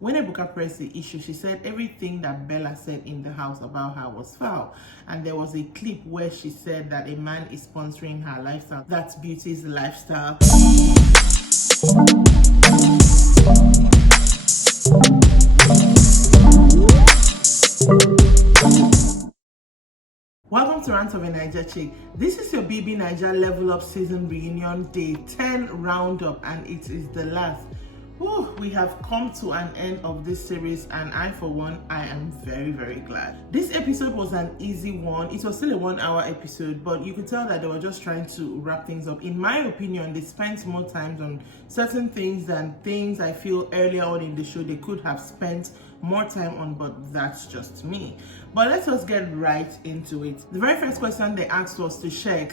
When Ebuka pressed the issue, she said everything that Bella said in the house about her was foul. And there was a clip where she said that a man is sponsoring her lifestyle. That's Beauty's lifestyle. Welcome to Rants of a Naija Chic. This is your BBNaija Level Up Season Reunion Day 10 Roundup, and it is the last. Whew, we have come to an end of this series, and I, for one, I am very, very glad. This episode was an easy one. It was still a 1 hour episode, but you could tell that they were just trying to wrap things up. In my opinion, they spent more time on certain things than things I feel earlier on in the show they could have spent more time on, but that's just me. But let us get right into it. The very first question they asked was to Chic.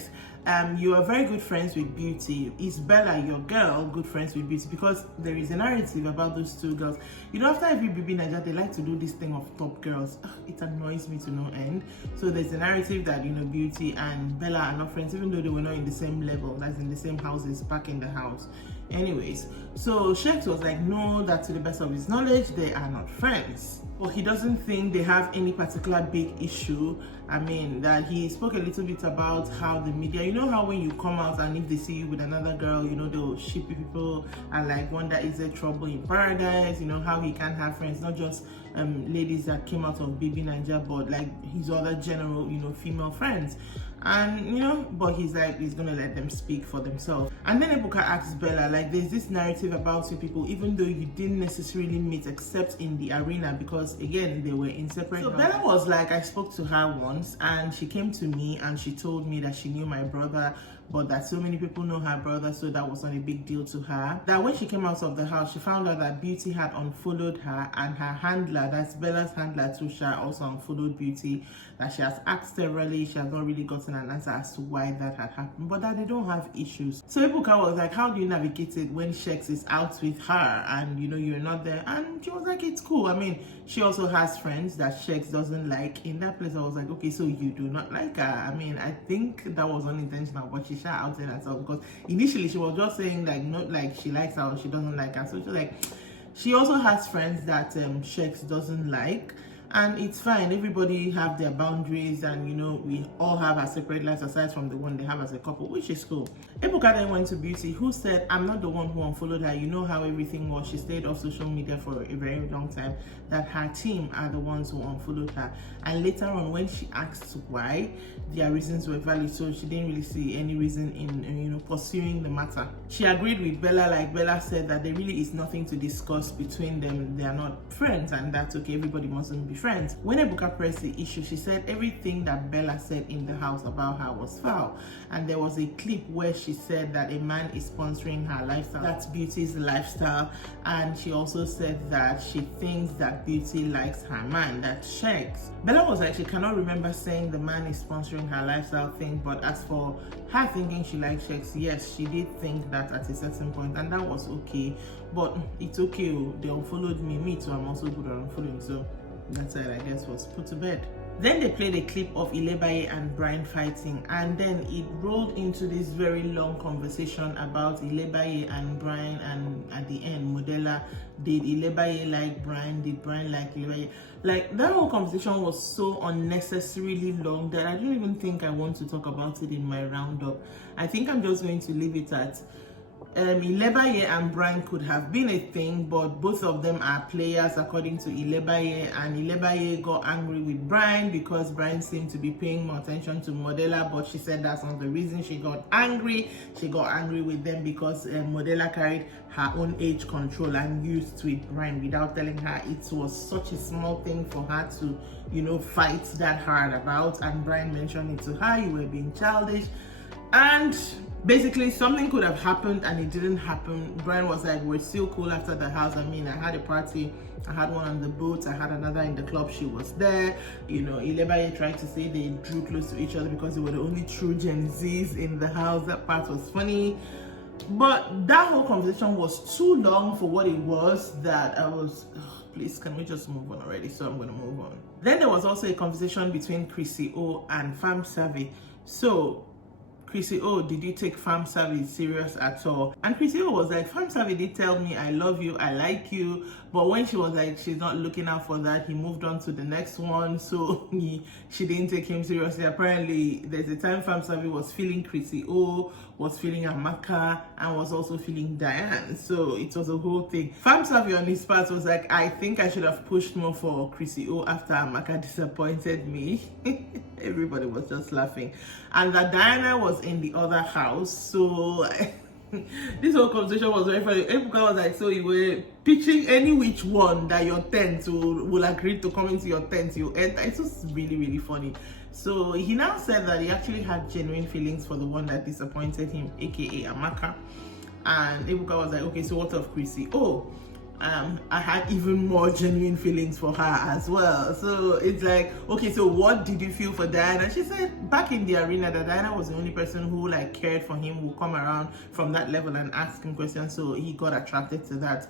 You are very good friends with Beauty. Is Bella, your girl, good friends with Beauty? Because there is a narrative about those two girls. You know, after every BBNaija, they like to do this thing of top girls. It annoys me to no end. So there's a narrative that, you know, Beauty and Bella are not friends, even though they were not in the same level, that's in the same houses, back in the house. Anyways, so Chic was like, no, that to the best of his knowledge, they are not friends. But he doesn't think they have any particular big issue. I mean, that he spoke a little bit about how the media, you know how when you come out and if they see you with another girl, you know, they'll ship people and like wonder, is there trouble in paradise? You know, how he can't have friends, not just ladies that came out of BBNaija, but like his other general, you know, female friends. And you know, but he's like, he's gonna let them speak for themselves. And then Ebuka asks Bella, like, there's this narrative about you people, even though you didn't necessarily meet except in the arena, because again, they were in separate. So Bella was like, I spoke to her once and she came to me and she told me that she knew my brother, but that so many people know her brother, so that wasn't a big deal to her. That when she came out of the house, she found out that Beauty had unfollowed her, and her handler, that's Bella's handler Tusha, also unfollowed Beauty. That she has asked severally, she has not really gotten an answer as to why that had happened, but that they don't have issues. So Ebuka was like, how do you navigate it when Chic is out with her and you know you're not there? And she was like, it's cool. I mean, she also has friends that Chic doesn't like. In that place, I was like, okay, so you do not like her. I mean, I think that was unintentional, but she shot out in herself, because initially she was just saying like, not like she likes her or she doesn't like her. So she's like, she also has friends that Chic doesn't like. And it's fine, everybody have their boundaries, and you know, we all have our separate lives aside from the one they have as a couple, which is cool. Ebuka then went to Beauty, who said, I'm not the one who unfollowed her. You know how everything was. She stayed off social media for a very long time, that her team are the ones who unfollowed her. And later on, when she asked why, their reasons were valid, so she didn't really see any reason in you know, pursuing the matter. She agreed with Bella, like Bella said, that there really is nothing to discuss between them. They are not friends, and that's okay. Everybody mustn't be friends. When Ebuka pressed the issue, she said everything that Bella said in the house about her was foul. And there was a clip where she said that a man is sponsoring her lifestyle. That's Beauty's lifestyle. And she also said that she thinks that Beauty likes her man, that's Chic. Bella was like, she cannot remember saying the man is sponsoring her lifestyle thing, but as for her thinking she likes Chic, yes, she did think that at a certain point, and that was okay. But it's okay, they unfollowed me too, I'm also good at unfollowing, so that's it, I guess, was put to bed. Then they played a clip of Ilebaye and Brian fighting, and then it rolled into this very long conversation about Ilebaye and Brian, and at the end, Modella, did Ilebaye like Brian? Did Brian like Ilebaye? Like, that whole conversation was so unnecessarily long that I don't even think I want to talk about it in my roundup. I think I'm just going to leave it at Ilebaye and Brian could have been a thing, but both of them are players according to Ilebaye, and Ilebaye got angry with Brian because Brian seemed to be paying more attention to Modella, but she said that's not the reason she got angry. She got angry with them because Modella carried her own age control and used with Brian without telling her it was such a small thing for her to, you know, fight that hard about. And Brian mentioned it to her, you were being childish. And basically something could have happened and it didn't happen. Brian was like, we're still cool after the house. I mean, I had a party, I had one on the boat, I had another in the club, she was there. You know, Ilebaye tried to say they drew close to each other because they were the only true Gen Zs in the house. That part was funny. But that whole conversation was too long for what it was, that I was, please, can we just move on already? So I'm going to move on. Then there was also a conversation between Chrissy O and Fam Savvy. So Chrissy O, did you take Fam Savvy serious at all? And Chrissy O was like, Fam Savvy did tell me I love you, I like you, But when she was like, she's not looking out for that, he moved on to the next one. So she didn't take him seriously. Apparently, there's a time Famsavi was feeling Chrissy O, was feeling Amaka, and was also feeling Diane. So it was a whole thing. Famsavi on his part was like, I think I should have pushed more for Chrissy O after Amaka disappointed me. Everybody was just laughing. And that Diana was in the other house. So this whole conversation was very funny. Ebuka was like, so you were pitching any which one that your tent will agree to come into your tent, you enter. It was really, really funny. So he now said that he actually had genuine feelings for the one that disappointed him, aka Amaka. And Ebuka was like, okay, so what of Chrissy? Oh, I had even more genuine feelings for her as well. So it's like, okay, so what did you feel for Diana? She said back in the arena that Diana was the only person who like cared for him, who come around from that level and ask him questions, so he got attracted to that.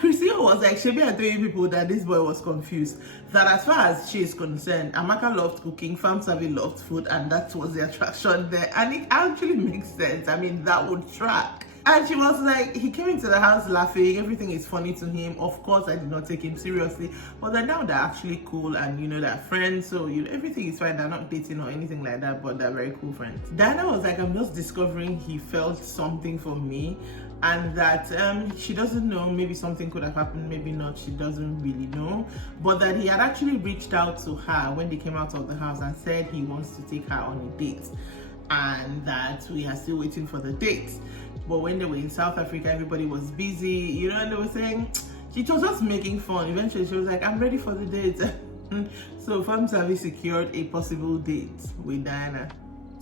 Christina was like, Shebi, I told you people that this boy was confused. That as far as she is concerned, Amaka loved cooking, Famsavi loved food, and that was the attraction there. And it actually makes sense. I mean, that would track. And she was like, he came into the house laughing, everything is funny to him. Of course, I did not take him seriously, but then now they're actually cool and, you know, they're friends. So, you know, everything is fine. They're not dating or anything like that, but they're very cool friends. Diana was like, I'm just discovering he felt something for me, and that she doesn't know, maybe something could have happened, maybe not, she doesn't really know, but that he had actually reached out to her when they came out of the house and said he wants to take her on a date, and that we are still waiting for the date. But when they were in South Africa, everybody was busy, you know, and they were saying, she was just making fun. Eventually, she was like, I'm ready for the date. So Famsavi secured a possible date with Diana.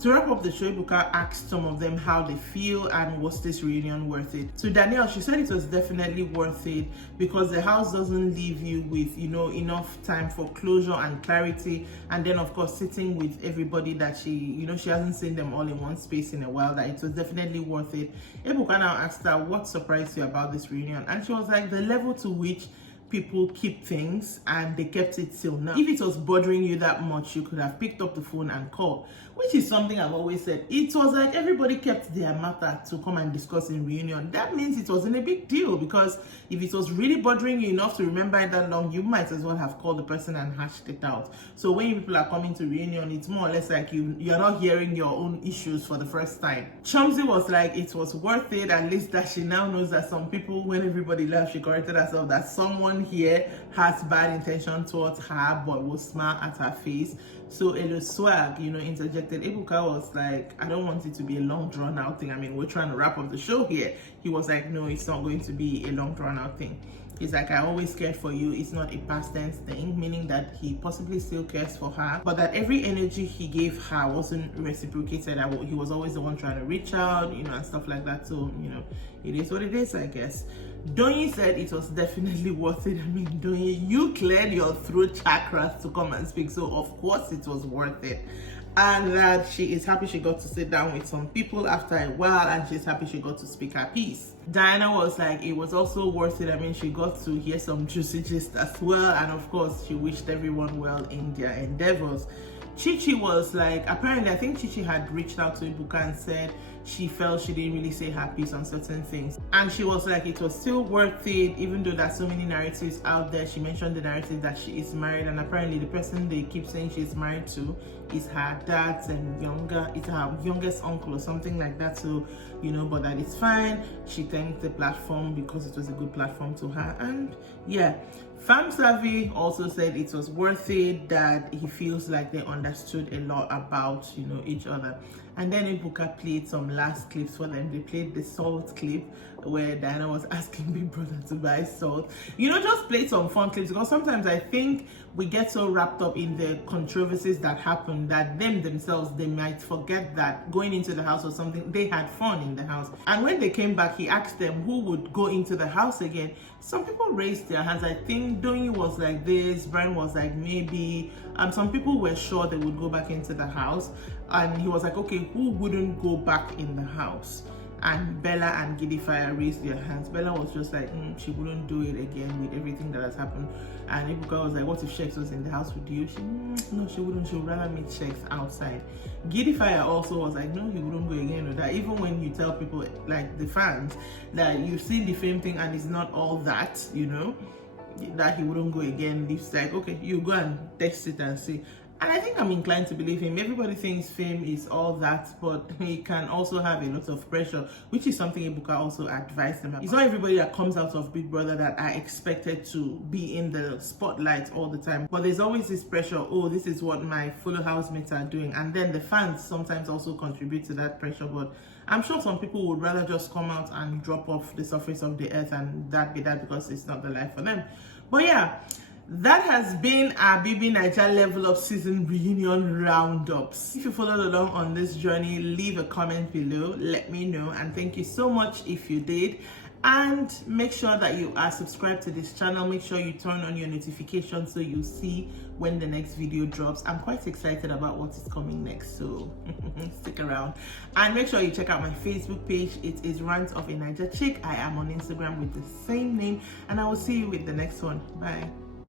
To wrap up the show, Ebuka asked some of them how they feel and was this reunion worth it. To Danielle, she said it was definitely worth it because the house doesn't leave you with, you know, enough time for closure and clarity. And then, of course, sitting with everybody that she, you know, she hasn't seen them all in one space in a while, that it was definitely worth it. Ebuka now asked her, what surprised you about this reunion? And she was like, the level to which people keep things, and they kept it till now. If it was bothering you that much, you could have picked up the phone and called, which is something I've always said. It was like everybody kept their matter to come and discuss in reunion. That means it wasn't a big deal, because if it was really bothering you enough to remember it that long, you might as well have called the person and hashed it out. So when people are coming to reunion, it's more or less like you're not hearing your own issues for the first time. Chumsy was like, it was worth it, at least that she now knows that some people, when everybody left, she corrected herself that someone here has bad intention towards her but will smile at her face. So Elo Swag, you know, interjected. Ebuka was like, I don't want it to be a long drawn out thing. I mean, we're trying to wrap up the show here. He was like, no, it's not going to be a long drawn out thing. He's like, I always cared for you. It's not a past tense thing, meaning that he possibly still cares for her, but that every energy he gave her wasn't reciprocated. He was always the one trying to reach out, you know, and stuff like that. So, you know, it is what it is, I guess. Donyi said it was definitely worth it. I mean, Donyi, you cleared your throat chakras to come and speak, so of course it was worth it. And that she is happy she got to sit down with some people after a while, and she's happy she got to speak her piece. Diana was like, it was also worth it. I mean, she got to hear some juicy gist as well, and of course she wished everyone well in their endeavors. Chichi was like, apparently I think Chichi had reached out to Ebuka and said she felt she didn't really say her piece on certain things, and she was like, it was still worth it, even though there's so many narratives out there. She mentioned the narrative that she is married, and apparently the person they keep saying she's married to is her dad's it's her youngest uncle or something like that. So, you know, but that is fine. She thanked the platform because it was a good platform to her. And yeah, Famsavi also said it was worth it, that he feels like they understood a lot about, you know, each other. And then Ebuka played some last clips for them. They played the salt clip where Diana was asking Big Brother to buy salt. You know, just played some fun clips, because sometimes I think we get so wrapped up in the controversies that happen that themselves, they might forget that going into the house or something, they had fun in the house. And when they came back, he asked them who would go into the house again. Some people raised their hands. I think Donyi was like this, Brian was like maybe, some people were sure they would go back into the house, and he was like, okay, who wouldn't go back in the house? and Bella and Gidify raised their hands. Bella was just like, she wouldn't do it again with everything that has happened. And Ebuka was like, what if Shex was in the house with you? No, she wouldn't. She would rather meet Shex outside. Gidify also was like, no, he wouldn't go again with that. Even when you tell people, like the fans, that you've seen the same thing and it's not all that, you know, that he wouldn't go again. It's like, okay, you go and test it and see. And I think I'm inclined to believe him. Everybody thinks fame is all that, but he can also have a lot of pressure, which is something Ebuka also advised him about. It's not everybody that comes out of Big Brother that are expected to be in the spotlight all the time. But there's always this pressure, oh, this is what my fellow housemates are doing. And then the fans sometimes also contribute to that pressure. But I'm sure some people would rather just come out and drop off the surface of the earth and that be that, because it's not the life for them. But yeah, that has been our BBNaija Level Up Season Reunion Roundups. If you followed along on this journey, leave a comment below, let me know, and thank you so much if you did. And make sure that you are subscribed to this channel. Make sure you turn on your notifications so you see when the next video drops. I'm quite excited about what is coming next, so stick around. And make sure you check out my Facebook page. It is Rants of a Naija Chic. I am on Instagram with the same name, and I will see you with the next one. Bye.